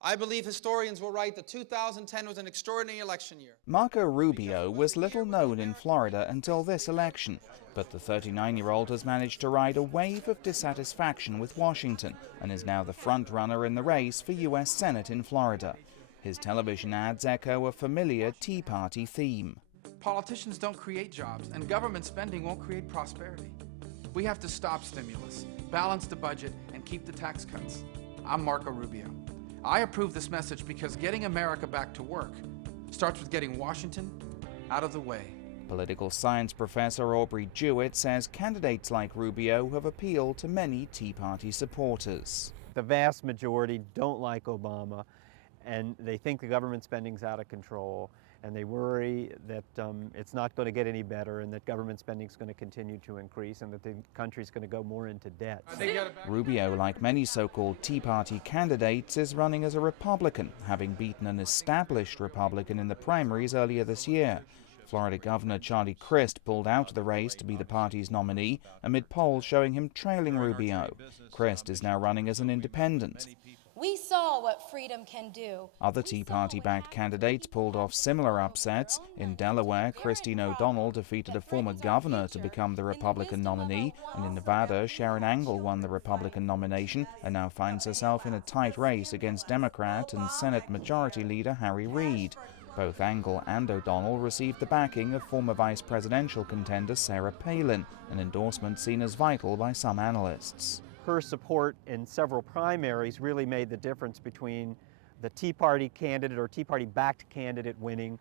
I believe historians will write that 2010 was an extraordinary election year. Marco Rubio was little known in Florida until this election, but the 39-year-old has managed to ride a wave of dissatisfaction with Washington and is now the front-runner in the race for U.S. Senate in Florida. His television ads echo a familiar Tea Party theme. Politicians don't create jobs, and government spending won't create prosperity. We have to stop stimulus, balance the budget, and keep the tax cuts. I'm Marco Rubio. I approve this message because getting America back to work starts with getting Washington out of the way. Political science professor Aubrey Jewett says candidates like Rubio have appealed to many Tea Party supporters. The vast majority don't like Obama, and they think the government spending's out of control, and they worry that it's not going to get any better and that government spending is going to continue to increase and that the country's going to go more into debt. Rubio, like many so-called Tea Party candidates, is running as a Republican, having beaten an established Republican in the primaries earlier this year. Florida Governor Charlie Crist pulled out of the race to be the party's nominee amid polls showing him trailing Rubio. Crist is now running as an independent. We saw what freedom can do. Other Tea Party-backed candidates pulled off similar upsets. In Delaware, Christine O'Donnell defeated a former governor to become the Republican nominee, and in Nevada, Sharon Angle won the Republican nomination and now finds herself in a tight race against Democrat and Senate Majority Leader Harry Reid. Both Angle and O'Donnell received the backing of former vice presidential contender Sarah Palin, an endorsement seen as vital by some analysts. Her support in several primaries really made the difference between the Tea Party candidate or Tea Party-backed candidate winning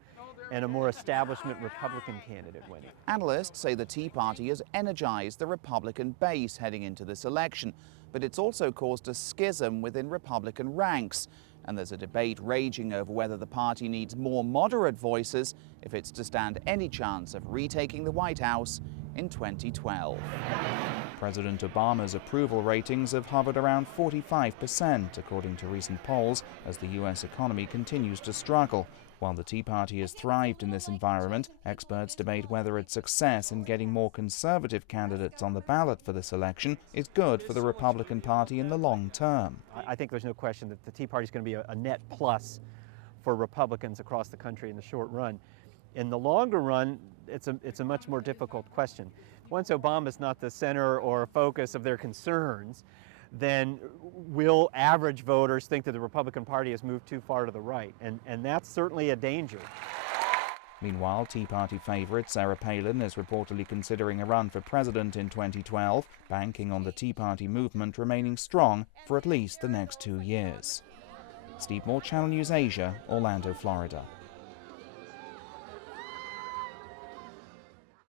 and a more establishment Republican candidate winning. Analysts say the Tea Party has energized the Republican base heading into this election, but it's also caused a schism within Republican ranks. And there's a debate raging over whether the party needs more moderate voices if it's to stand any chance of retaking the White House in 2012. President Obama's approval ratings have hovered around 45%, according to recent polls, as the U.S. economy continues to struggle. While the Tea Party has thrived in this environment, experts debate whether its success in getting more conservative candidates on the ballot for this election is good for the Republican Party in the long term. I think there's no question that the Tea Party is going to be a net plus for Republicans across the country in the short run. In the longer run, it's a much more difficult question. Once Obama's not the center or focus of their concerns, then will average voters think that the Republican Party has moved too far to the right? And that's certainly a danger. Meanwhile, Tea Party favorite Sarah Palin is reportedly considering a run for president in 2012, banking on the Tea Party movement remaining strong for at least the next 2 years. Steve Mort, Channel NewsAsia, Orlando, Florida.